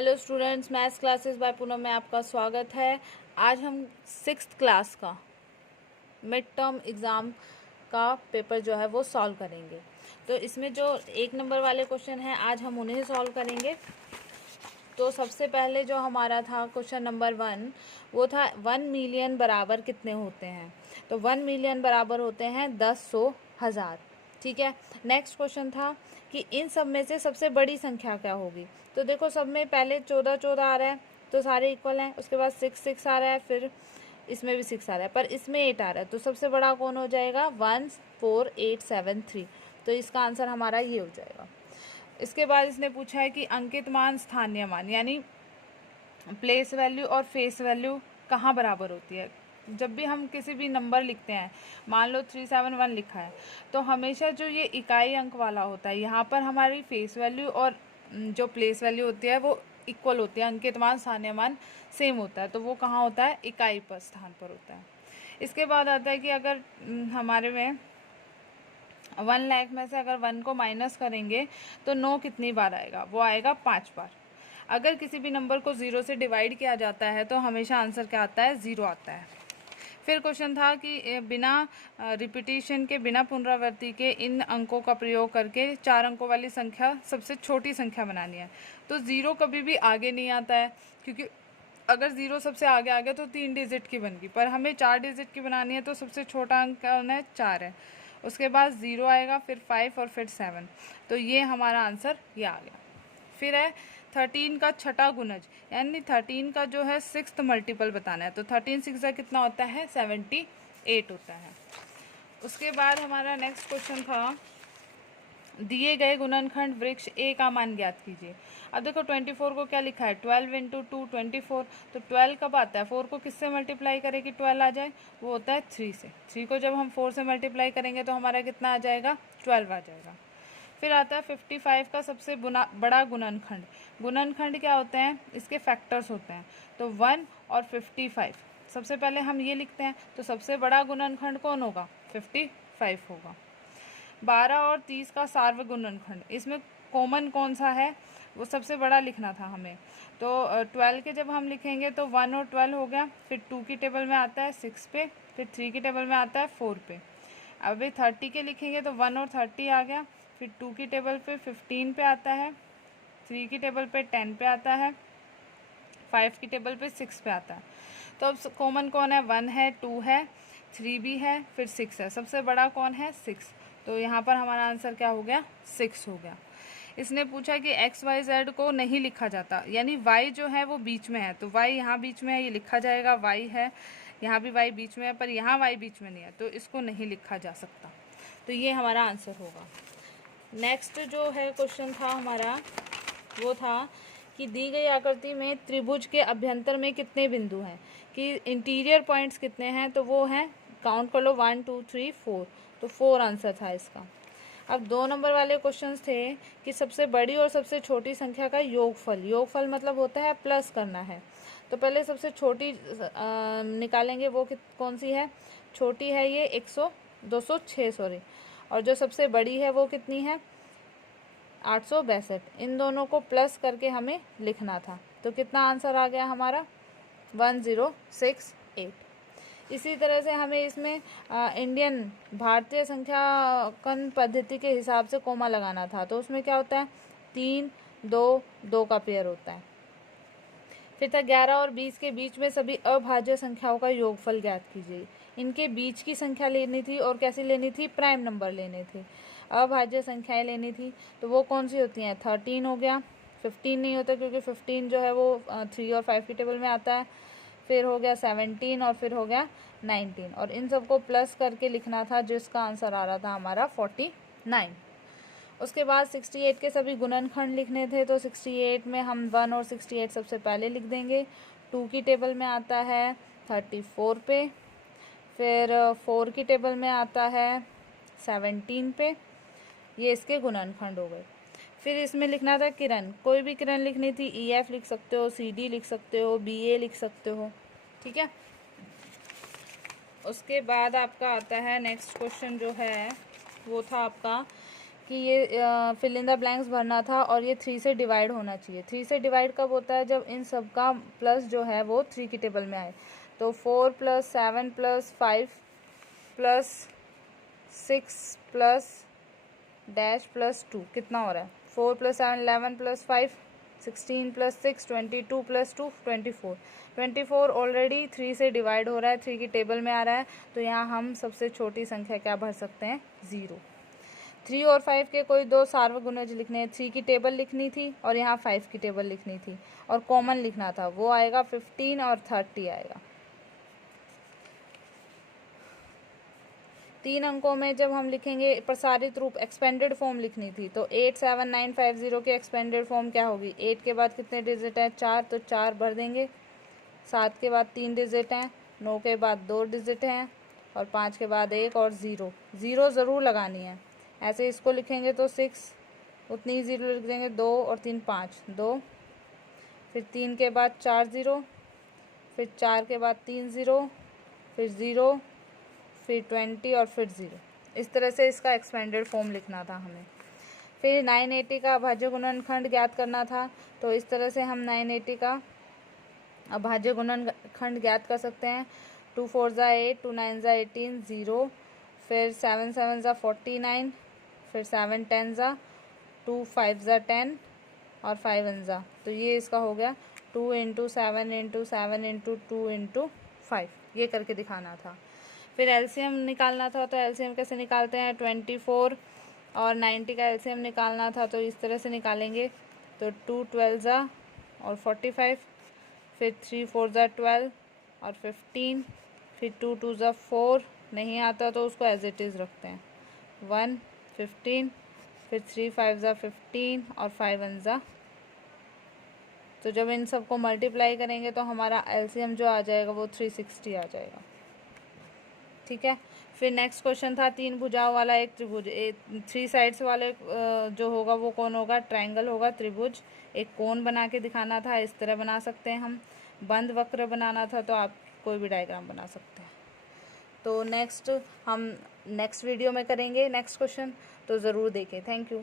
Hello students, maths classes bye Poonam में आपका स्वागत है। आज हम 6th क्लास का मिड टर्म एग्ज़ाम का पेपर जो है वो सॉल्व करेंगे। तो इसमें जो 1 नंबर वाले क्वेश्चन हैं आज हम उन्हें सॉल्व करेंगे। तो सबसे पहले जो हमारा था क्वेश्चन नंबर 1, वो था 1 मिलियन बराबर कितने होते हैं। तो 1 मिलियन बराबर होते हैं 10, 100, 1000। ठीक है। नेक्स्ट क्वेश्चन था कि इन सब में से सबसे बड़ी संख्या क्या होगी। तो देखो, सब में पहले 14, 14 आ रहा है तो सारे इक्वल हैं। उसके बाद 6, 6 आ रहा है, फिर इसमें भी 6 आ रहा है, पर इसमें 8 आ रहा है। तो सबसे बड़ा कौन हो जाएगा? 1, 4, 8, 7, 3। तो इसका आंसर हमारा ये हो जाएगा। इसके बाद इसने पूछा है कि अंकित मान स्थानीय मान यानी प्लेस वैल्यू और फेस वैल्यू कहाँ बराबर होती है। जब भी हम किसी भी नंबर लिखते हैं, मान लो 371 लिखा है, तो हमेशा जो ये इकाई अंक वाला होता है, यहाँ पर हमारी फेस वैल्यू और जो प्लेस वैल्यू होती है वो इक्वल होती है। अंकित मान स्थानीय मान सेम होता है, तो वो कहाँ होता है? इकाई पर, स्थान पर होता है। इसके बाद आता है कि अगर हमारे में 1 लाख में से अगर 1 को माइनस करेंगे तो 9 कितनी बार आएगा? वो आएगा 5 बार। अगर किसी भी नंबर को 0 से डिवाइड किया जाता है तो हमेशा आंसर क्या आता है? 0 आता है। फिर क्वेश्चन था कि बिना रिपीटिशन के, बिना पुनरावृत्ति के इन अंकों का प्रयोग करके 4 अंकों वाली संख्या सबसे छोटी संख्या बनानी है। तो 0 कभी भी आगे नहीं आता है, क्योंकि अगर 0 सबसे आगे आ गया तो 3 डिजिट की बन गई, पर हमें 4 डिजिट की बनानी है, तो सबसे छोटा अंक कौन है? 4 है। उसके बाद 0 आएगा, फिर 5 और फिर 7। तो ये हमारा आंसर ये आ गया। फिर है 13 का छठा गुणज, यानी 13 का जो है 6th मल्टीपल बताना है। तो 13 6 कितना होता है? 78 होता है। उसके बाद हमारा नेक्स्ट क्वेश्चन था, दिए गए गुणनखंड वृक्ष ए का मान ज्ञात कीजिए। अब देखो 24 को क्या लिखा है? 12 × 2 24। तो 12 कब आता है? 4 को किससे मल्टीप्लाई करें कि 12 आ जाए? वो होता है 3 से। 3 को जब हम 4 से मल्टीप्लाई करेंगे तो हमारा कितना आ जाएगा? 12 आ जाएगा। फिर आता है 55 का सबसे बड़ा गुणनखंड। गुणनखंड क्या होते हैं? इसके फैक्टर्स होते हैं। तो 1 और 55, सबसे पहले हम ये लिखते हैं। तो सबसे बड़ा गुणनखंड कौन होगा? 55 होगा। 12 और 30 का सार्व गुणनखंड, इसमें कॉमन कौन सा है? वो सबसे बड़ा लिखना था हमें। तो 12 के जब हम लिखेंगे तो 1 और 12 हो गया, फिर 2 की टेबल में आता है 6 पे, फिर 3 की टेबल में आता है 4 पे। अभी 30 के लिखेंगे तो 1 और 30 आ गया, फिर 2 की टेबल पे 15 पे आता है, 3 की टेबल पे 10 पे आता है, 5 की टेबल पे 6 पे आता है। तो अब कॉमन कौन है? 1 है, 2 है, 3 भी है, फिर 6 है। सबसे बड़ा कौन है? 6। तो यहाँ पर हमारा आंसर क्या हो गया? 6 हो गया। इसने पूछा कि एक्स वाई जेड को नहीं लिखा जाता, यानी वाई जो है वो बीच में है। तो वाई यहाँ बीच में है, ये लिखा जाएगा। वाई है, यहाँ भी वाई बीच में है, पर यहाँ वाई बीच में नहीं है, तो इसको नहीं लिखा जा सकता। तो ये हमारा आंसर होगा। नेक्स्ट जो है क्वेश्चन था हमारा, वो था कि दी गई आकृति में त्रिभुज के अभ्यंतर में कितने बिंदु हैं, कि इंटीरियर पॉइंट्स कितने हैं। तो वो हैं, काउंट कर लो, 1 2 3 4। तो 4 आंसर था इसका। अब 2 नंबर वाले क्वेश्चंस थे कि सबसे बड़ी और सबसे छोटी संख्या का योगफल। योगफल मतलब होता है प्लस करना है। तो पहले सबसे छोटी निकालेंगे, वो कौन सी है? छोटी है ये 206 सॉरी। और जो सबसे बड़ी है वो कितनी है? 862। इन दोनों को प्लस करके हमें लिखना था। तो कितना आंसर आ गया हमारा? 1068। इसी तरह से हमें इसमें इंडियन भारतीय संख्याकन पद्धति के हिसाब से कोमा लगाना था। तो उसमें क्या होता है? 3 2 2 का पेयर होता है। फिर था 11 और 20 के बीच में सभी अभाज्य संख्याओं का योगफल ज्ञात कीजिए। इनके बीच की संख्या लेनी थी, और कैसी लेनी थी? प्राइम नंबर लेने थे, अभाज्य संख्याएं लेनी थी। तो वो कौन सी होती हैं? 13 हो गया, 15 नहीं होता क्योंकि 15 जो है वो 3 और 5 की टेबल में आता है। फिर हो गया 17 और फिर हो गया 19, और इन सबको प्लस करके लिखना था, जिसका आंसर आ रहा था हमारा 49। उसके बाद 68 के सभी गुणनखंड लिखने थे। तो 68 में हम 1 और 68 सबसे पहले लिख देंगे। 2 की टेबल में आता है 34 पे, फिर 4 की टेबल में आता है 17 पे। ये इसके गुणनखंड हो गए। फिर इसमें लिखना था किरण, कोई भी किरण लिखनी थी। EF लिख सकते हो, CD लिख सकते हो, BA लिख सकते हो। ठीक है। उसके बाद आपका आता है नेक्स्ट क्वेश्चन जो है, वो था आपका कि ये फिल इन द ब्लैंक्स भरना था और ये 3 से डिवाइड होना चाहिए। 3 से डिवाइड कब होता है? जब इन सब का प्लस जो है वो 3 की टेबल में आए। तो 4 + 7 + 5 + 6 + डैश + 2 कितना हो रहा है? 4 + 7 11 + 5 16 + 6 22 + 2 24। 24 ऑलरेडी 3 से डिवाइड हो रहा है, 3 की टेबल में आ रहा है। तो यहाँ हम सबसे छोटी संख्या क्या भर सकते हैं? 0। 3 और 5 के कोई दो सार्वगुणज लिखने हैं। 3 की टेबल लिखनी थी और यहाँ 5 की टेबल लिखनी थी और कॉमन लिखना था। वो आएगा 15 और 30 आएगा। 3 अंकों में जब हम लिखेंगे प्रसारित रूप, एक्सपेंडेड फॉर्म लिखनी थी, तो 87950 की एक्सपेंडेड फॉर्म क्या होगी? 8 के बाद कितने डिजिट हैं? 4, तो 4 भर देंगे। 7 के बाद 3 डिजिट हैं, 9 के बाद 2 डिजिट हैं और 5 के बाद 1 और 0। 0 ज़रूर लगानी है। ऐसे इसको लिखेंगे तो 6, उतनी ही 0 लिख देंगे। 2 और 3 5, 2, फिर 3 के बाद 4 0, फिर 4 के बाद 3 0, फिर 0, फिर 20 और फिर 0। इस तरह से इसका एक्सपेंडेड फॉर्म लिखना था हमें। फिर 980 का अभाज्य गुणनखंड ज्ञात करना था। तो इस तरह से हम 980 का अभाज्य गुणनखंड ज्ञात कर सकते हैं। 2 4 ज़ा 8, 2 9 ज़ा 18, 0, फिर 7 7 ज़ा 49, फिर 7 10 ज़ा, 2 5 ज़ा 10 और 5 1 ज़ा। तो ये इसका हो गया 2 × 7 × 7 × 2 × 5। ये करके दिखाना था। फिर एलसीएम निकालना था। तो एलसीएम कैसे निकालते हैं? 24 और 90 का एलसीएम निकालना था। तो इस तरह से निकालेंगे। तो 2 12 ज़ा और 45, फिर 3 4 ज़ा 12 और 15, फिर 2 2 ज़ा 4, नहीं आता तो उसको एज इट इज़ रखते हैं। 1 15, फिर 3 5 ज़ा 15 और 5 1 ज़ा। तो जब इन सबको मल्टीप्लाई करेंगे तो हमारा एलसीएम जो आ जाएगा वो 360 आ जाएगा। ठीक है। फिर नेक्स्ट क्वेश्चन था 3 भुजाओं वाला एक त्रिभुज, 3 साइड्स वाले जो होगा वो कौन होगा? ट्रायंगल होगा, त्रिभुज। एक कोण बना के दिखाना था। इस तरह बना सकते हैं हम। बंद वक्र बनाना था तो आप कोई भी डायग्राम बना सकते हैं। तो नेक्स्ट हम नेक्स्ट वीडियो में करेंगे नेक्स्ट क्वेश्चन, तो ज़रूर देखें। Thank you.